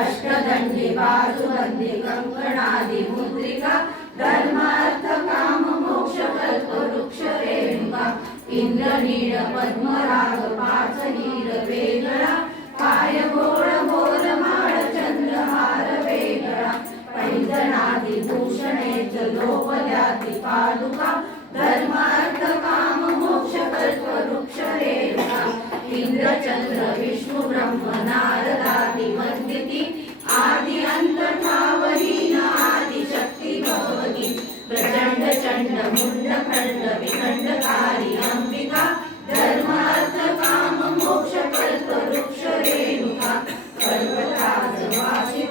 अष्टदंडी बाजूबंदी कंकणादी मुद्रिका धर्मार्थ काम मोक्ष कल्प वृक्ष रेणुका इंद्रनीळ पद्मराग पाच नीर वेगळा काय गोळ गोल माळ चंद्रहार वेगळा पैंजणादी भूषणेच लोपल्याती पादुका धर्मार्थ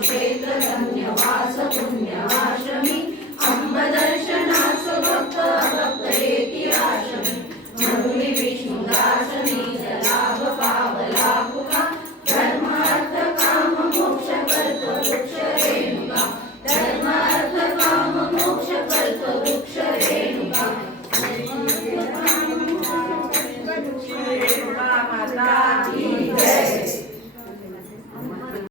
क्षेत्र धन्यवास पुण्यवास